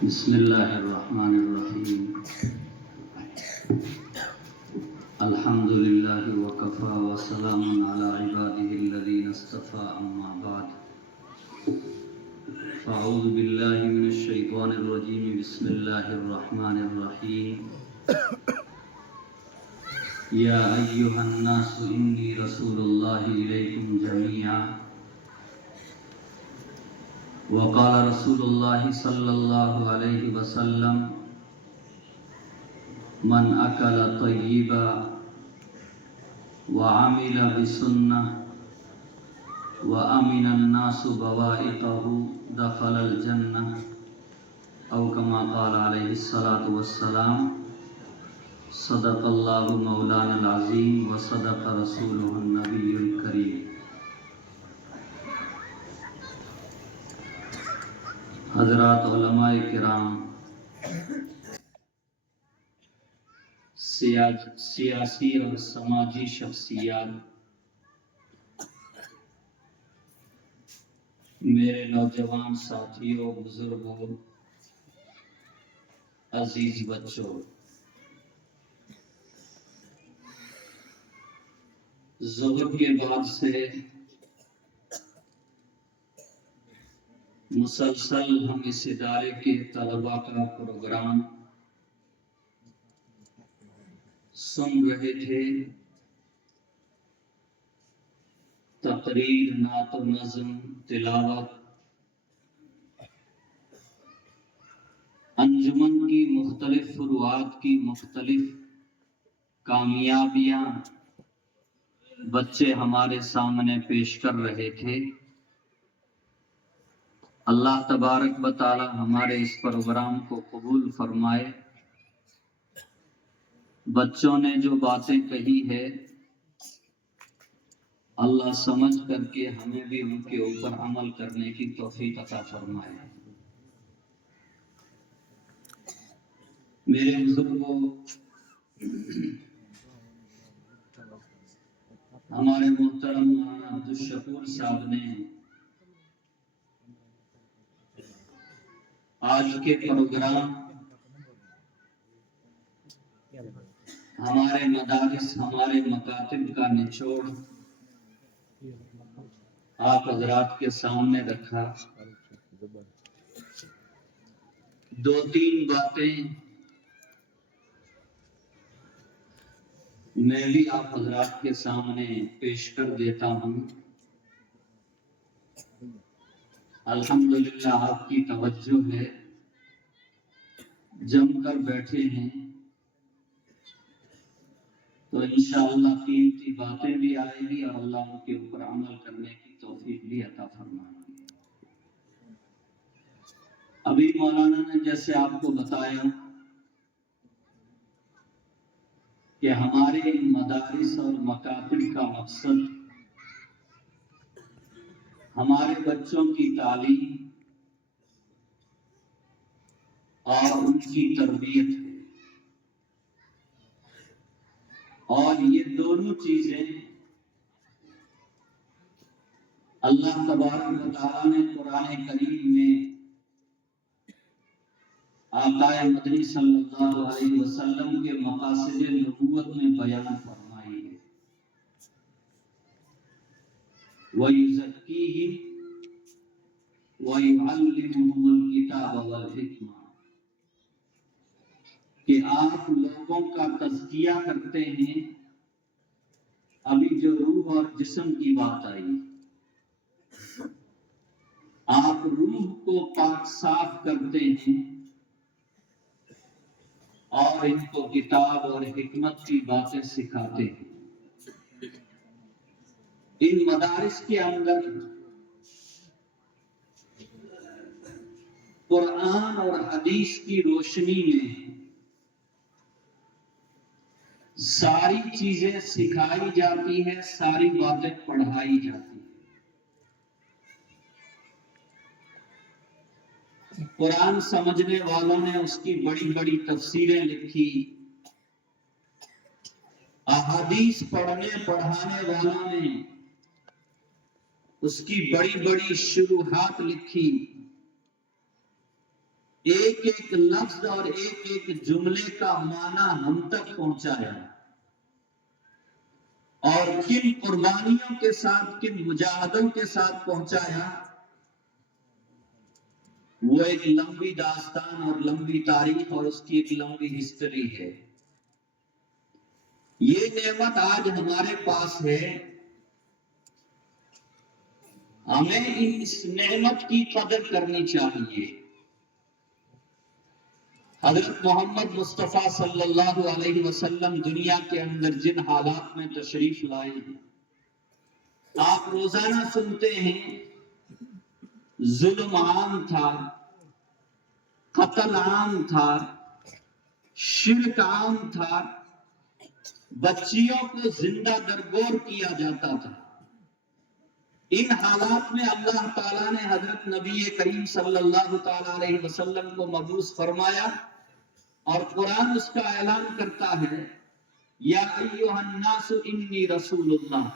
بسم اللہ الرحمن الرحیم الحمد للہ وکفی وسلام علی عباده الذین اصطفى اما بعد فاعوذ باللہ من الشیطان الرجیم بسم اللہ الرحمن الرحیم یا ایہا الناس انی رسول اللہ الیکم جمیعا وقال رسول اللہ صلی اللہ علیہ وسلم من اکل طیبا وعمل بسنہ وامن الناس بوائقہ دخل الجنہ او کما قال علیہ الصلاۃ والسلام صدق اللہ مولانا العظیم وصدق رسولہ النبی الکریم۔ حضرات علماء کرام، سیاسی اور سماجی شخصیات، میرے نوجوان ساتھیوں، بزرگوں، عزیز بچوں، ظہر کے بعد سے مسلسل ہم اس ادارے کے طلباء کا پروگرام سن رہے تھے۔ تقریر، نعت و نظم، تلاوت، انجمن کی مختلف فروعات کی مختلف کامیابیاں بچے ہمارے سامنے پیش کر رہے تھے۔ اللہ تبارک و تعالی ہمارے اس پروگرام کو قبول فرمائے۔ بچوں نے جو باتیں کہی ہے اللہ سمجھ کر کے ہمیں بھی ان کے اوپر عمل کرنے کی توفیق عطا فرمائے۔ میرے بزرگوں، ہمارے محترم مولانا عبدالشکور صاحب نے آج کے پروگرام ہمارے مدارس، ہمارے مکاتب کا نچوڑ آپ حضرات کے سامنے رکھا۔ دو تین باتیں میں بھی آپ حضرات کے سامنے پیش کر دیتا ہوں۔ الحمدللہ آپ کی توجہ ہے، جم کر بیٹھے ہیں، تو انشاءاللہ قیمتی باتیں بھی آئیں گی اور اللہ ان کے اوپر عمل کرنے کی توفیق بھی عطا فرمائے گی۔ ابھی مولانا نے جیسے آپ کو بتایا کہ ہمارے مدارس اور مکاتب کا مقصد ہمارے بچوں کی تعلیم اور ان کی تربیت ہے، اور یہ دونوں چیزیں اللہ تبارک و تعالیٰ نے قرآن کریم میں آقا مدنی صلی اللہ علیہ وسلم کے مقاصد نبوت میں بیان فرمائی ہے۔ وَيُزَكِّيهِمْ وَيُعَلِّمُهُمُ الْكِتَابَ وَالْحِكْمَةَ، کہ آپ لوگوں کا تزکیہ کرتے ہیں۔ ابھی جو روح اور جسم کی بات آئی، آپ روح کو پاک صاف کرتے ہیں اور ان کو کتاب اور حکمت کی باتیں سکھاتے ہیں۔ ان مدارس کے اندر قرآن اور حدیث کی روشنی میں ساری چیزیں سکھائی جاتی ہیں، ساری باتیں پڑھائی جاتی ہیں۔ قرآن سمجھنے والوں نے اس کی بڑی بڑی تفسیریں لکھی، احادیث پڑھنے پڑھانے والوں نے اس کی بڑی بڑی شروحات لکھی۔ ایک ایک لفظ اور ایک ایک جملے کا معنی ہم تک پہنچایا، اور کن قربانیوں کے ساتھ، کن مجاہدوں کے ساتھ پہنچایا، وہ ایک لمبی داستان اور لمبی تاریخ اور اس کی ایک لمبی ہسٹری ہے۔ یہ نعمت آج ہمارے پاس ہے، ہمیں اس نعمت کی قدر کرنی چاہیے۔ حضرت محمد مصطفیٰ صلی اللہ علیہ وسلم دنیا کے اندر جن حالات میں تشریف لائے ہیں، آپ روزانہ سنتے ہیں ظلم عام تھا، قتل عام تھا، شرک عام تھا، بچیوں کو زندہ درگور کیا جاتا تھا۔ ان حالات میں اللہ تعالیٰ نے حضرت نبی کریم صلی اللہ تعالیٰ علیہ وسلم کو مبعوث فرمایا، اور قرآن اس کا اعلان کرتا ہے، یا ایھا الناس انی رسول اللہ۔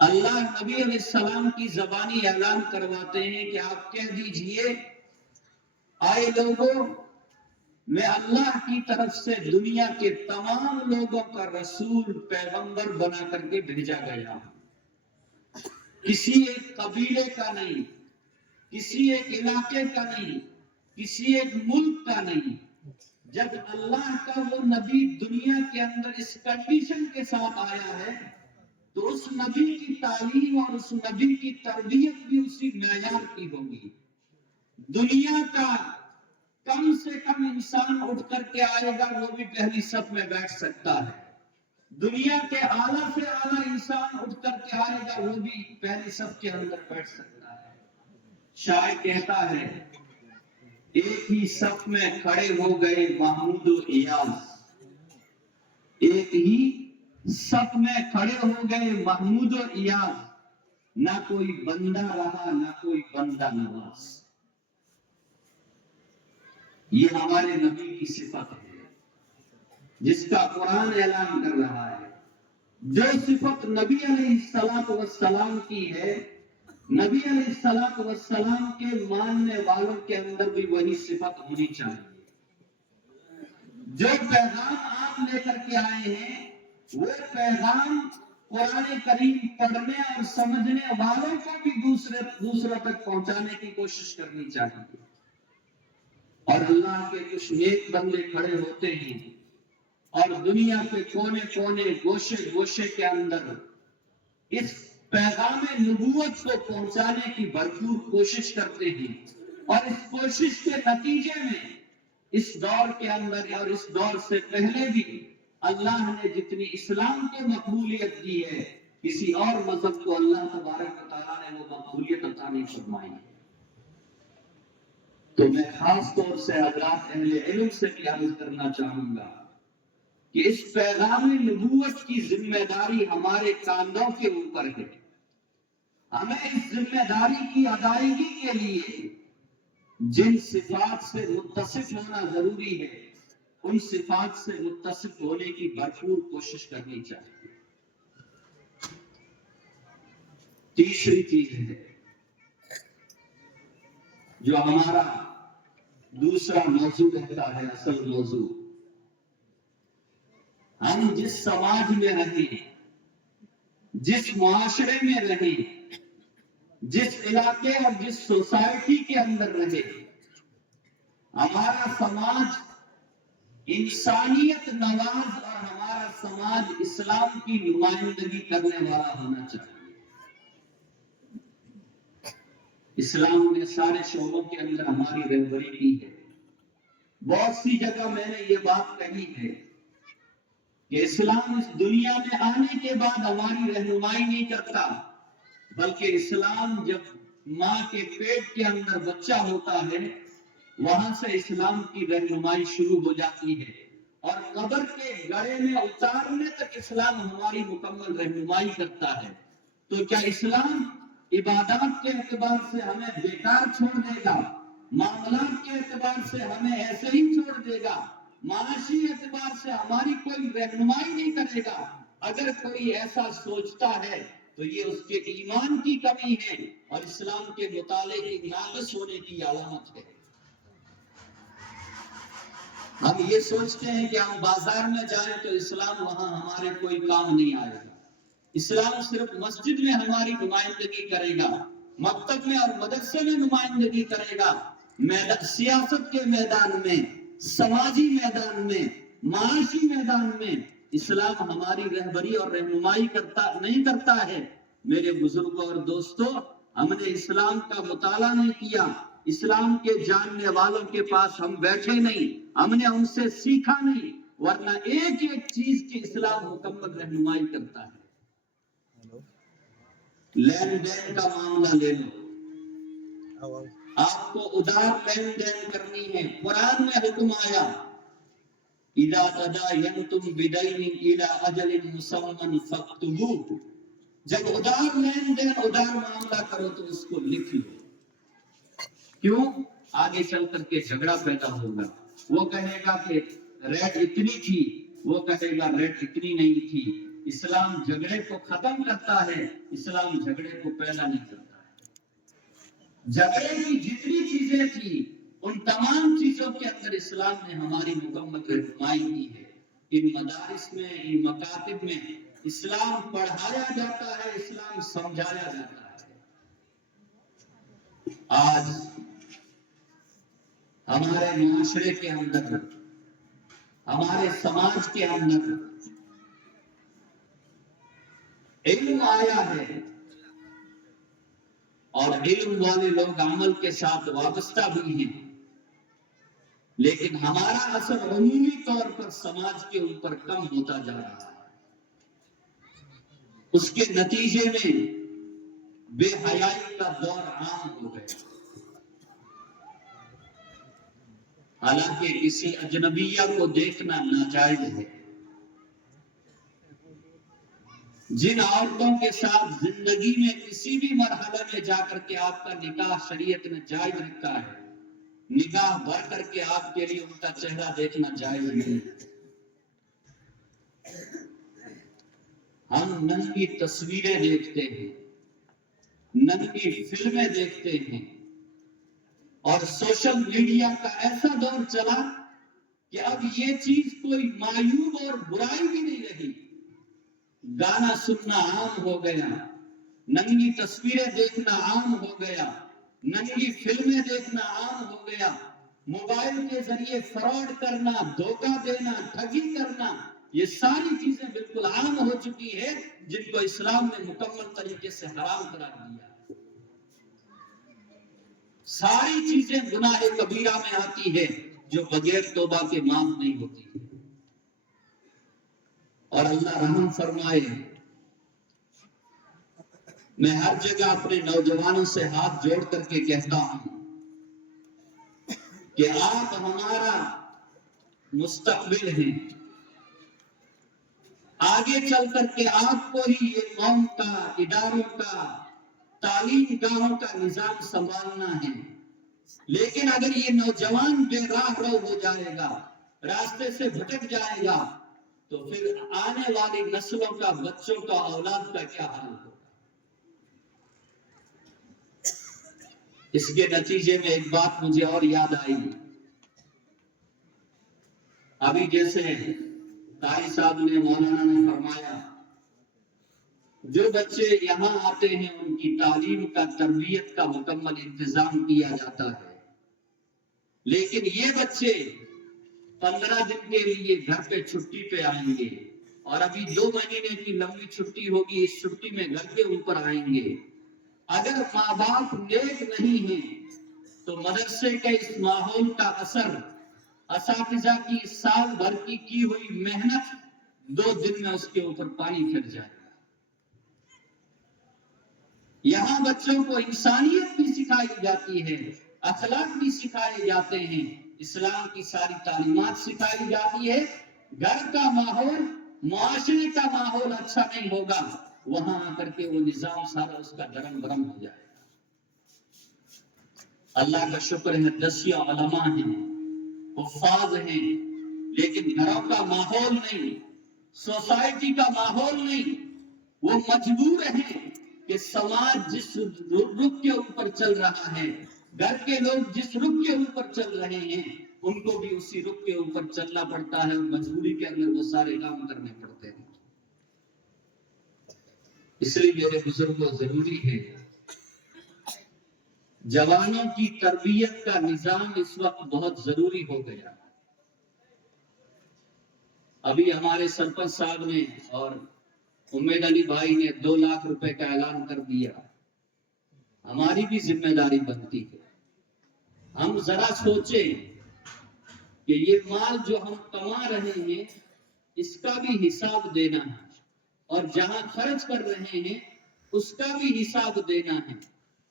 اللہ نبی علیہ السلام کی زبانی اعلان کرواتے ہیں کہ آپ کہہ دیجئے، آئے لوگوں، میں اللہ کی طرف سے دنیا کے تمام لوگوں کا رسول، پیغمبر بنا کر کے بھیجا گیا ہوں۔ کسی ایک قبیلے کا نہیں، کسی ایک علاقے کا نہیں، کسی ایک ملک کا نہیں۔ جب اللہ کا وہ نبی دنیا کے اندر اس کنڈیشن کے ساتھ آیا ہے، تو اس نبی کی تعلیم اور اس نبی کی تربیت بھی اسی معیار کی ہوگی۔ دنیا کا کم سے کم انسان اٹھ کر کے آئے گا، وہ بھی پہلی صف میں بیٹھ سکتا ہے۔ دنیا کے اعلیٰ سے اعلیٰ انسان اٹھ کر کے آئے گا، وہ بھی پہلی صف کے اندر بیٹھ سکتا ہے۔ شاعر کہتا ہے، ایک ہی صف میں کھڑے ہو گئے محمود و ایاز، ایک ہی صف میں کھڑے ہو گئے محمود و ایاز، نہ کوئی بندہ رہا نہ کوئی بندہ نواز۔ یہ ہمارے نبی کی صفت ہے، جس کا قرآن اعلان کر رہا ہے۔ جو صفت نبی علیہ السلام کی ہے، نبی علیہ السلام کے ماننے والوں کے اندر بھی وہی صفت ہونی چاہیے۔ جو پیغام آپ لے کر کے آئے ہیں، وہ پیغام قرآن کریم پڑھنے اور سمجھنے والوں کو بھی دوسروں تک پہنچانے کی کوشش کرنی چاہیے۔ اور اللہ کے کچھ نیک بندے کھڑے ہوتے ہیں اور دنیا کے کونے کونے، گوشے گوشے کے اندر اس پیغام نبوت کو پہنچانے کی بھرپور کوشش کرتے ہیں، اور اس کوشش کے نتیجے میں اس دور کے اندر اور اس دور سے پہلے بھی اللہ نے جتنی اسلام کو مقبولیت دی ہے، کسی اور مذہب کو اللہ تبارک و تعالیٰ نے وہ مقبولیت عطا نہیں فرمائی۔ تو میں خاص طور سے حضرات اہل علم سے بھی عرض کرنا چاہوں گا کہ اس پیغام نبوت کی ذمہ داری ہمارے کاندھوں کے اوپر ہے۔ ہمیں اس ذمہ داری کی ادائیگی کے لیے جن صفات سے متصف ہونا ضروری ہے، ان صفات سے متصف ہونے کی بھرپور کوشش کرنی چاہیے۔ تیسری چیز ہے جو ہمارا دوسرا موضوع رہتا ہے، اصل موضوع، ہم جس سماج میں رہیں، جس معاشرے میں رہیں، جس علاقے اور جس سوسائٹی کے اندر رہے، ہمارا سماج انسانیت نواز اور ہمارا سماج اسلام کی نمائندگی کرنے والا ہونا چاہیے۔ اسلام نے سارے شعبوں کے اندر ہماری رہبری کی ہے۔ بہت سی جگہ میں نے یہ بات کہی ہے کہ اسلام اس دنیا میں آنے کے بعد ہماری رہنمائی نہیں کرتا، بلکہ اسلام جب ماں کے پیٹ کے اندر بچہ ہوتا ہے، وہاں سے اسلام کی رہنمائی شروع ہو جاتی ہے، اور قبر کے گڑھے میں اتارنے تک اسلام ہماری مکمل رہنمائی کرتا ہے۔ تو کیا اسلام عبادات کے اعتبار سے ہمیں بیکار چھوڑ دے گا؟ معاملات کے اعتبار سے ہمیں ایسے ہی چھوڑ دے گا؟ معاشی اعتبار سے ہماری کوئی رہنمائی نہیں کرے گا؟ اگر کوئی ایسا سوچتا ہے تو یہ اس کے ایمان کی کمی ہے اور اسلام کے مطالعے کی ناقص ہونے کی علامت ہے۔ ہم یہ سوچتے ہیں کہ ہم بازار میں جائیں تو اسلام وہاں ہمارے کوئی کام نہیں آئے گا، اسلام صرف مسجد میں ہماری نمائندگی کرے گا، مکتب میں اور مدرسے میں نمائندگی کرے گا، سیاست کے میدان میں، سماجی میدان میں، معاشی میدان میں اسلام ہماری رہبری اور رہنمائی نہیں کرتا ہے۔ میرے بزرگوں اور دوستوں، ہم نے اسلام کا مطالعہ نہیں کیا، اسلام کے جاننے والوں کے پاس ہم بیٹھے نہیں، ہم نے ان سے سیکھا نہیں، ورنہ ایک ایک چیز کی اسلام مکمل رہنمائی کرتا ہے۔ لین دین کا معاملہ لے لو، آپ کو ادار لین دین کرنی ہے، قرآن میں حکم آیا اذا تداینتم بدین الی اجل مسمى فاکتبوہ، جب ادار لین دین ادار معاملہ کرو تو اس کو لکھ لو۔ کیوں؟ آگے چل کر کے جھگڑا پیدا ہوگا، وہ کہے گا کہ ریٹ اتنی تھی، وہ کہے گا ریٹ اتنی نہیں تھی۔ اسلام جھگڑے کو ختم کرتا ہے، اسلام جھگڑے کو پیدا نہیں کرتا ہے۔ جھگڑے کی جتنی چیزیں تھی ان تمام چیزوں کے اندر اسلام نے ہماری مکمل رہنمائی کی ہے۔ ان مدارس میں، ان مکاتب میں اسلام پڑھایا جاتا ہے، اسلام سمجھایا جاتا ہے۔ آج ہمارے معاشرے کے اندر، ہمارے سماج کے اندر علم آیا ہے اور علم والے لوگ عمل کے ساتھ وابستہ بھی ہیں، لیکن ہمارا اثر عمومی طور پر سماج کے اوپر کم ہوتا جا رہا ہے۔ اس کے نتیجے میں بے حیائی کا دور عام ہو گیا۔ حالانکہ کسی اجنبیہ کو دیکھنا ناجائز ہے، جن عورتوں کے ساتھ زندگی میں کسی بھی مرحلے میں جا کر کے آپ کا نکاح شریعت میں جائز رکھتا ہے، نگاہ بھر کر کے آپ کے لیے ان کا چہرہ دیکھنا جائز نہیں۔ ہم ننگی تصویریں دیکھتے ہیں، ننگی فلمیں دیکھتے ہیں، اور سوشل میڈیا کا ایسا دور چلا کہ اب یہ چیز کوئی معیوب اور برائی بھی نہیں رہی۔ گانا سننا عام ہو گیا، ننگی تصویریں دیکھنا عام ہو گیا، ننگی فلمیں دیکھنا عام ہو گیا، موبائل کے ذریعے فراڈ کرنا، دھوکہ دینا، ٹھگی کرنا، یہ ساری چیزیں بالکل عام ہو چکی ہے، جن کو اسلام نے مکمل طریقے سے حرام قرار دیا۔ ساری چیزیں گناہ کبیرہ میں آتی ہے جو بغیر توبہ کے معاف نہیں ہوتی۔ اور اللہ رحم فرمائے، میں ہر جگہ اپنے نوجوانوں سے ہاتھ جوڑ کر کے کہتا ہوں کہ آپ ہمارا مستقبل ہیں، آگے چل کر کے آپ کو ہی یہ قوم کا، اداروں کا، تعلیم گاہوں کا نظام سنبھالنا ہے۔ لیکن اگر یہ نوجوان بے راہ رو ہو جائے گا، راستے سے بھٹک جائے گا، تو پھر آنے والی نسلوں کا، بچوں کا، اولاد کا کیا حال ہوگا؟ اس کے نتیجے میں ایک بات مجھے اور یاد آئی۔ ابھی جیسے قاری صاحب نے، مولانا نے فرمایا، جو بچے یہاں آتے ہیں ان کی تعلیم کا، تربیت کا مکمل انتظام کیا جاتا ہے، لیکن یہ بچے 15 دن کے لیے گھر پہ چھٹی پہ آئیں گے، اور ابھی 2 مہینے کی لمبی چھٹی ہوگی، اس چھٹی میں گھر کے اوپر آئیں گے۔ اگر ماں باپ نیک نہیں ہیں تو مدرسے کے اس ماحول کا اثر، اساتذہ کی سال بھر کی ہوئی محنت 2 دن میں اس کے اوپر پانی پھر جائے گا۔ یہاں بچوں کو انسانیت بھی سکھائی جاتی ہے، اخلاق بھی سکھائے جاتے ہیں، اسلام کی ساری تعلیمات سکھائی جاتی ہے۔ گھر کا ماحول، معاشرے کا ماحول اچھا نہیں ہوگا، وہاں آ کر کے وہ نظام سارا اس کا درم برم ہو جائے گا۔ اللہ کا شکر ہے، 10 علماء ہیں، حفاظ ہیں، لیکن گھروں کا ماحول نہیں، سوسائٹی کا ماحول نہیں، وہ مجبور ہیں کہ سماج جس رخ کے اوپر چل رہا ہے، گھر کے لوگ جس رخ کے اوپر چل رہے ہیں، ان کو بھی اسی رخ کے اوپر چلنا پڑتا ہے، مجبوری کے اندر وہ سارے کام کرنے پڑتے ہیں۔ اس لیے میرے بزرگوں ضروری ہے، جوانوں کی تربیت کا نظام اس وقت بہت ضروری ہو گیا۔ ابھی ہمارے سرپنچ صاحب نے اور امید علی بھائی نے 2 لاکھ روپے کا اعلان کر دیا، ہماری بھی ذمہ داری بنتی ہے۔ ہم ذرا سوچیں کہ یہ مال جو ہم کما رہے ہیں اس کا بھی حساب دینا ہے، اور جہاں خرچ کر رہے ہیں اس کا بھی حساب دینا ہے۔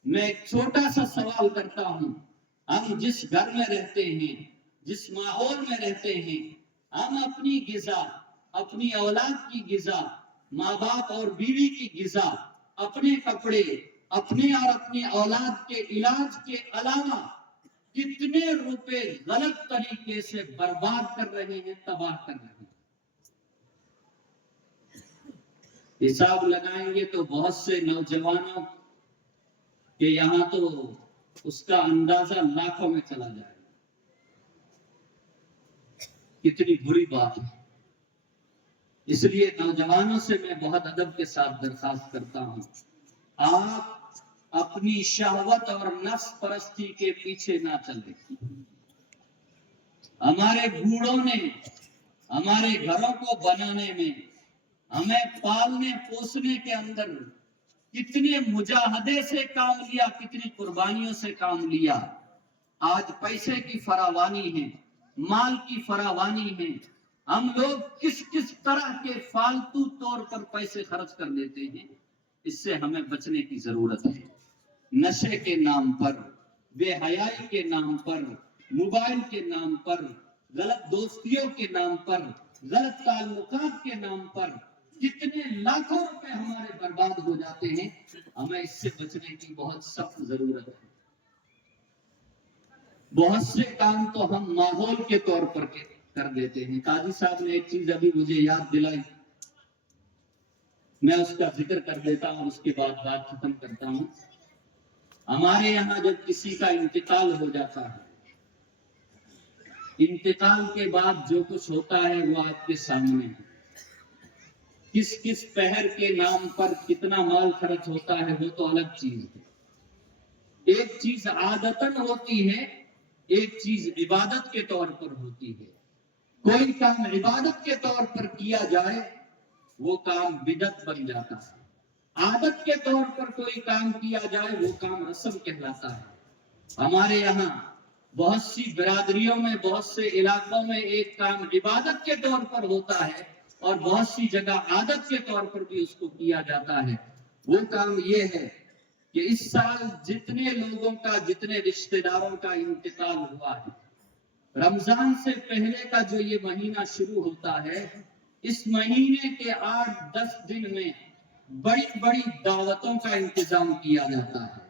میں ایک چھوٹا سا سوال کرتا ہوں، ہم جس گھر میں رہتے ہیں، جس ماحول میں رہتے ہیں، ہم اپنی غذا، اپنی اولاد کی غذا، ماں باپ اور بیوی کی غذا، اپنے کپڑے، اپنے اور اپنی اولاد کے علاج کے علاوہ کتنے روپے غلط طریقے سے برباد کر رہے ہیں، تباہ کر رہے ہیں۔ حساب لگائیں گے تو بہت سے نوجوانوں کہ یہاں تو اس کا اندازہ لاکھوں میں چلا جائے گا۔ کتنی بری بات ہے۔ اس لیے نوجوانوں سے میں بہت ادب کے ساتھ درخواست کرتا ہوں، آپ اپنی شہوت اور نفس پرستی کے پیچھے نہ چلیں۔ ہمارے بوڑھوں نے ہمارے گھروں کو بنانے میں، ہمیں پالنے پوسنے کے اندر کتنے مجاہدے سے کام لیا، کتنی قربانیوں سے کام لیا۔ آج پیسے کی فراوانی ہے، مال کی فراوانی ہے، ہم لوگ کس کس طرح کے فالتو طور پر پیسے خرچ کر دیتے ہیں۔ اس سے ہمیں بچنے کی ضرورت ہے۔ نشے کے نام پر، بے حیائی کے نام پر، موبائل کے نام پر، غلط دوستیوں کے نام پر، غلط تعلقات کے نام پر کتنے لاکھوں روپے ہمارے برباد ہو جاتے ہیں۔ ہمیں اس سے بچنے کی بہت سخت ضرورت ہے۔ بہت سے کام تو ہم ماحول کے طور پر کر دیتے ہیں۔ قاضی صاحب نے ایک چیز ابھی مجھے یاد دلائی، میں اس کا ذکر کر دیتا ہوں، اس کے بعد بات ختم کرتا ہوں۔ ہمارے یہاں جب کسی کا انتقال ہو جاتا ہے، انتقال کے بعد جو کچھ ہوتا ہے وہ آپ کے سامنے ہے۔ کس کس پہر کے نام پر کتنا مال خرچ ہوتا ہے وہ تو الگ چیز ہے۔ ایک چیز عادتاً ہوتی ہے، ایک چیز عبادت کے طور پر ہوتی ہے۔ کوئی کام عبادت کے طور پر کیا جائے وہ کام بدعت بن جاتا ہے، عادت کے طور پر کوئی کام کیا جائے وہ کام رسم کہلاتا ہے۔ ہمارے یہاں بہت سی برادریوں میں، بہت سے علاقوں میں ایک کام عبادت کے طور پر ہوتا ہے اور بہت سی جگہ عادت کے طور پر بھی اس کو کیا جاتا ہے۔ وہ کام یہ ہے کہ اس سال جتنے لوگوں کا، جتنے رشتہ داروں کا انتقال ہوا ہے، رمضان سے پہلے کا جو یہ مہینہ شروع ہوتا ہے، اس مہینے کے 8-10 دن میں بڑی بڑی دعوتوں کا انتظام کیا جاتا ہے،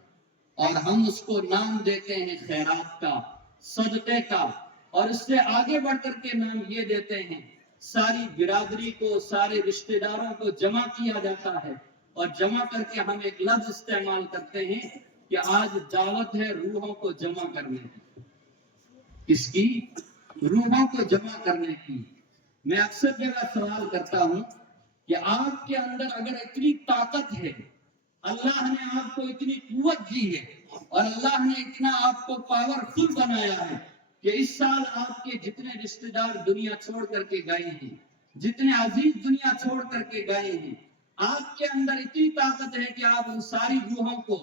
اور ہم اس کو نام دیتے ہیں خیرات کا، صدقے کا، اور اس سے آگے بڑھ کر کے نام یہ دیتے ہیں، ساری برادری کو، سارے رشتہ داروں کو جمع کیا جاتا ہے، اور جمع کر کے ہم ایک لفظ استعمال کرتے ہیں کہ آج دعوت ہے روحوں کو جمع کرنے کی۔ کس کی؟ روحوں کو جمع کرنے کی۔ میں اکثر جگہ سوال کرتا ہوں کہ آپ کے اندر اگر اتنی طاقت ہے، اللہ نے آپ کو اتنی قوت دی ہے، اور اللہ نے اتنا آپ کو پاورفل بنایا ہے کہ اس سال آپ کے جتنے رشتہ دار دنیا چھوڑ کر کے گئے ہیں، جتنے عزیز دنیا چھوڑ کر کے گئے ہیں، آپ کے اندر اتنی طاقت ہے کہ آپ ان ساری روحوں کو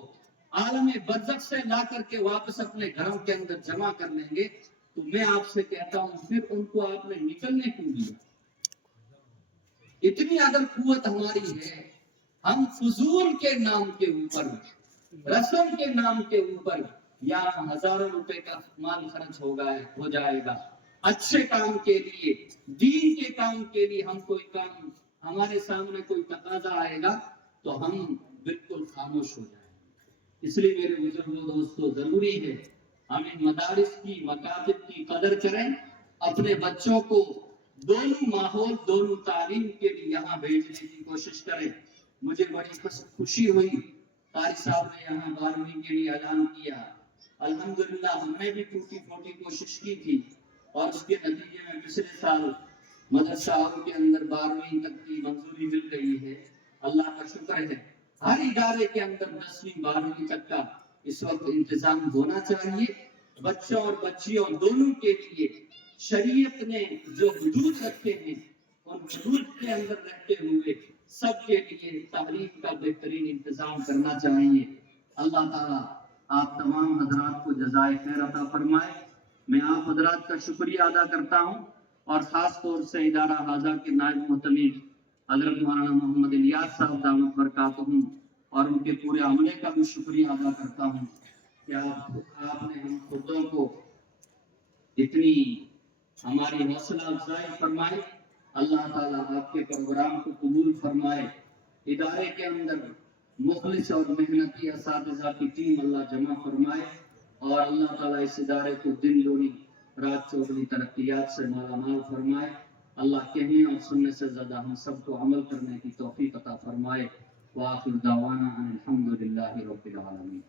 عالم برزخ سے لا کر کے واپس اپنے گھروں کے اندر جمع کر لیں گے، تو میں آپ سے کہتا ہوں پھر ان کو آپ نے نکلنے کیوں دیا؟ اتنی اگر قوت ہماری ہے، ہم فضول کے نام کے اوپر، رسم کے نام کے اوپر یا ہزاروں روپے کا مال خرچ ہو جائے گا، اچھے کام کے لیے، دین کے کام کے لیے ہم کوئی کام، ہمارے سامنے کوئی تقاضا آئے گا تو ہم بالکل خاموش ہو جائیں گے۔ اس لیے میرے بزرگوں دوستوں، ضروری ہے ہم ان مدارس کی، مکاتب کی قدر کریں، اپنے بچوں کو دونوں ماحول، دونوں تعلیم کے لیے یہاں بھیجنے کی کوشش کریں۔ مجھے بڑی خوشی ہوئی قاری صاحب نے یہاں 12ویں کے لیے اعلان کیا. الحمدللہ ہم نے بھی ٹوٹی پھوٹی کوشش کی تھی اور اس کے نتیجے میں پچھلے سال مدرسہ کے اندر 12ویں تک کی منظوری مل گئی ہے. اللہ کا شکر ہے. ہر ادارے کے اندر 10ویں 12ویں تک کا اس وقت انتظام ہونا چاہیے. بچوں اور بچیوں دونوں کے لیے شریعت نے جو حدود رکھے ہیں ان حدود کے اندر رہتے ہوئے سب کے لیے تعلیم کا بہترین انتظام کرنا چاہیے. اللہ تعالیٰ آپ تمام حضرات کو جزائے خیر عطا فرمائے. میں آپ حضرات کا شکریہ ادا کرتا ہوں اور خاص طور سے ادارہ حاضہ کے نائب محتمم حضرت مولانا محمد الیاس صاحب دامت برکاتہم اور ان کے پورے عملے کا بھی شکریہ ادا کرتا ہوں کہ آپ نے ہم خودوں کو اتنی ہماری حوصلہ افزائی فرمائی. اللہ تعالیٰ آپ کے پروگرام کو قبول فرمائے. ادارے کے اندر مخلص اور محنتی اساتذہ کی ٹیم اللہ جمع فرمائے اور اللہ تعالیٰ اس ادارے کو دن دگنی رات چوگنی ترقیات سے مالا مال فرمائے. اللہ کہنے اور سننے سے زیادہ ہم سب کو عمل کرنے کی توفیق عطا فرمائے. وآخر دعوانا ان الحمد للہ رب العالمین.